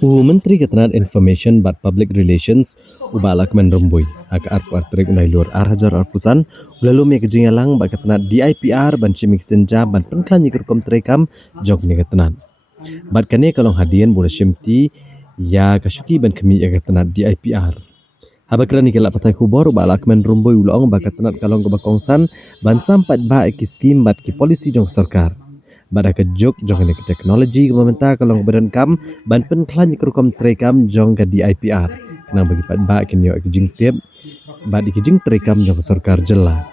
Menteri Tnad Information but Public Relations uba Lahkmen Rymbui ak artrik unai luar hajar arpusan lalu me Jingialang ba Tnad DIPR ban Shim Sienjam ban Pynkhlaiñ ikurkom trekam jog ni Tnad. Bat kane kalong hadian bola Shimti ya kasuki ban kami ya Tnad DIPR. Habakran ni kelak patai kubor uba Lahkmen Rymbui ulong ba Tnad kalong kebakongsan ban sampat ba skim bat ki polisi jong sarkar. Pada kejok jong ini teknologi pemerintah kalau badan kam ban Pynkhlaiñ kerukom trekam jong ke DIPR kenang bagi pat ba kenyo kejing tiap ba dikejing trekam jong sarkar jela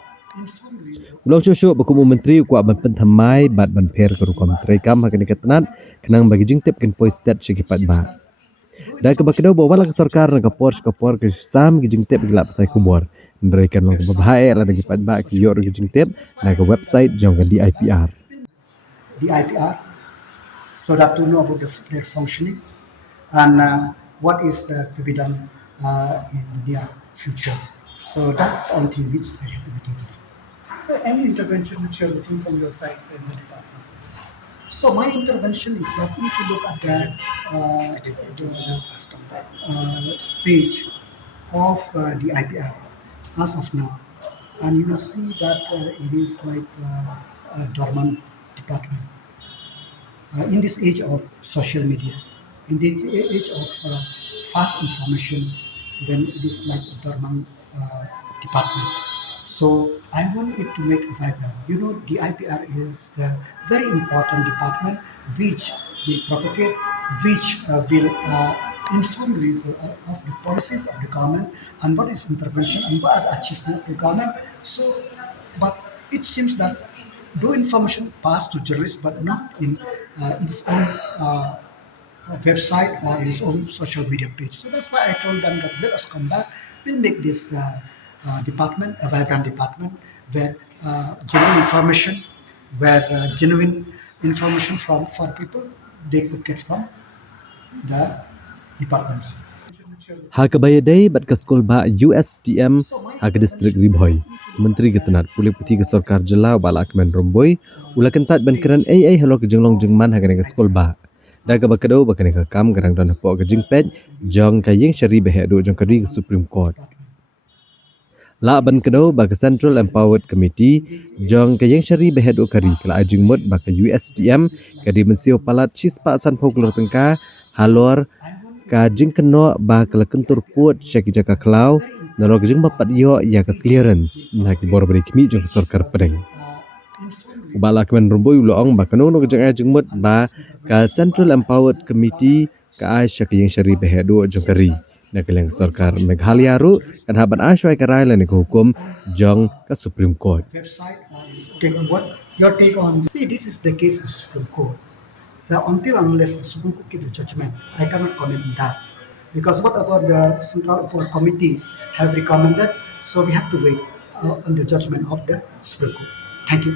ulang syok baku menteri ku ban penthamai bat ban per kerukom trekam hakani Tnad kenang bagi jing tiap ken poistat sekipat ba da ke bakdo bawa ke sarkar ke por ke sam kejing tiap gelap patai kubor ndrekan long bahaya la dagi pat ba ke yo kejing tiap na ke website jong ke DIPR DIPR so that to know about their functioning and what is to be done in the near future. So that's on to which I have to be taken. So any intervention which you're looking from your side in the department? So my intervention is that if you look at the page of the IPR as of now, and you will see that it is like a dormant department. In this age of social media, in this age of fast information, then it is like a dormant department. So I want it to make a vibrant. You know, the IPR is the very important department which will propagate, which will inform people of the policies of the government and what is intervention and what are the achievement of the government. So, but it seems that do information pass to journalists but not in its own website or its own social media page. So that's why I told them that let us come back, we'll make this department a vibrant department where genuine information for people they could get from the departments. Hakabayadai bat kaskol ba USTM hak distrik Rymbui Menteri Tnad pulih putih ke sarkar jela ba Lahkmen Rymbui ula kentat ban keran ai halo ke jenglong jengman hakane kaskol ba da ka bakado bakane ka kam garang don po ke jingpet jong kayeng syari behedu jong kari ke Supreme Court la ban kado ba ke Central Empowered Committee jong kayeng syari behedu kari kala ajing mut ba ke USTM kadi mensio palat cispa san folklor tengka halor ka jing keno ba kala kentur puat syaki jaka klau nalo jing bapat yo ya ka clearance na ki bor beri kimi jong sarkar pedeng uba Lahkmen Rymbui uloong ba kano no jeng ajing mut ba ka Central Empowered Committee ka ai syaki yang syari behedu jong kari na keleng sarkar Meghalaya ru kan haban asyai karai lan ko hukum jong ka Supreme Court. What your take on this? See, this is the case of Supreme Court. So until unless the Supreme Court gives a judgment, I cannot comment on that. Because whatever the Central Committee have recommended, so we have to wait on the judgment of the Supreme Court. Thank you.